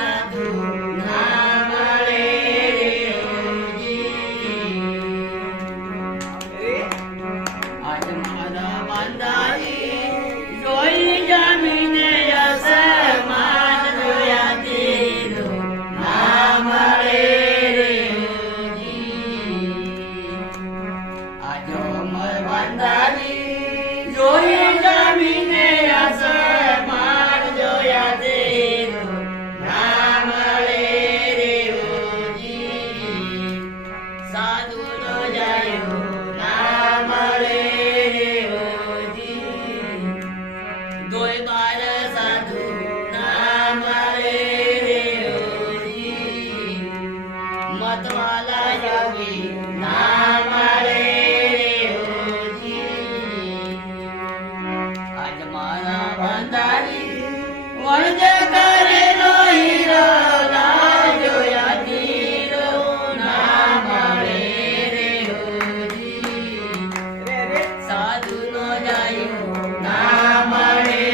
साधू ना મળે રે આજ મારા બાંધાઈ જોઈ જમીને અસમાન જોયા તેરો ના મળે આજો મર બાંધાઈ જોઈ જમીને અસમાન જોયા તેરો ના મળે સાધુ નો જાયો ના મળે દોય બાર સાધુ ના મળે મતવાલા યોગી ના મળે આજ મારા બંધારી વણજે કરેલો હીરો ના જોયા તીરો ના મળે સાધુ નો જાયો ના મળે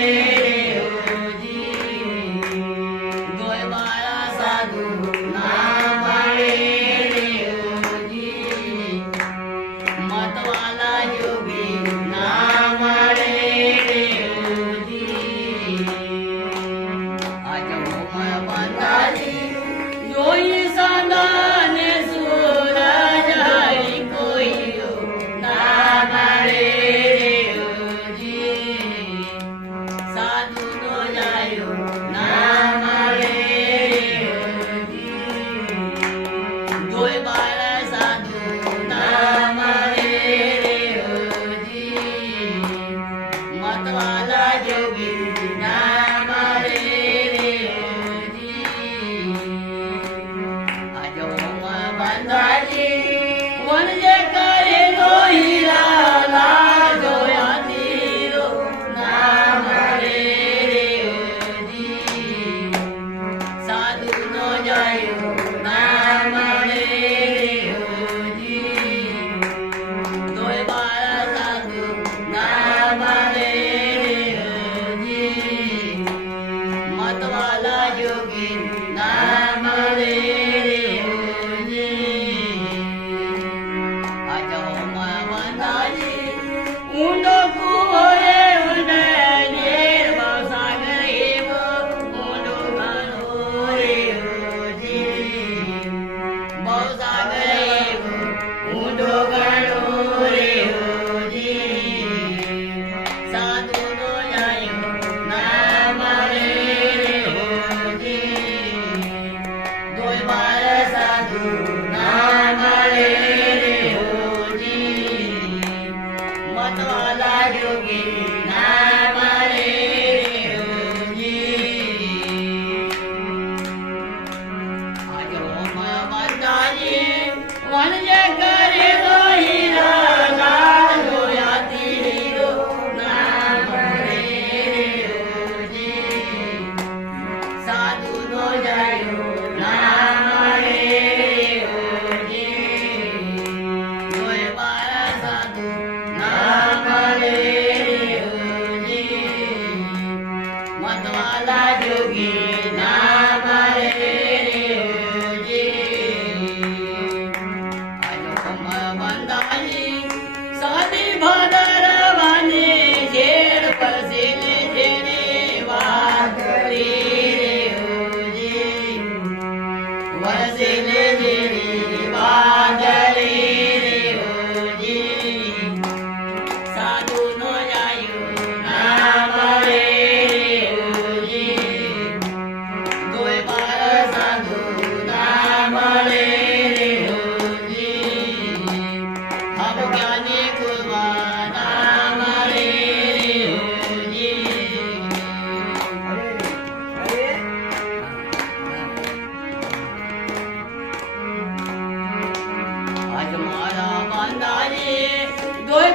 દોય બારા સાધુ ના મળે મતવાલા યોગી ના મળે આજ હું બંધારી જોઈ સાંધાને સૂરજ હરી કોઈઓ ના મળે સાધુ નો જાયો ના મળે દોય બાર સાધુ ના મળે મતવાલા જોગી ના મળે આજો બંધારી વનજે કરેલો હીરા ના જોયા તીરો ના મળે સાધુ નો જાયો ના મળે દોય બાર સાધુ ના મળે મતવાલા જોગી ના મળે આજો બંધારી ઊંડો કૂવો રે ઊંડે નેર સાગર એવો ઊંડો ઘણો રે બહુ સાગર એવો ઊંડો ઘણો રે સાધુ નો જાયો ના મળે દોય બાર સાધુ ના મળે મતવાલા જોગી ના મળે આજો બંધારી વનજે કરેલો હીરા ના જોયા તીરો ના મળે સાધુ નો જાયો ના મળે દોય બાર સાધુ ના મળે મતવાલા જોગી ના મળે આજો બંધારી સાદી ભાદરવાની ઝેર પસીને જેને વાત કરી વરસીને જેની વાદળી સાધુ નો જાયો ના મળે દોય બાર સાધુ ના મળે હમ જ્ઞાની કુલવા ના મળે આજ મારા બંધારી દોય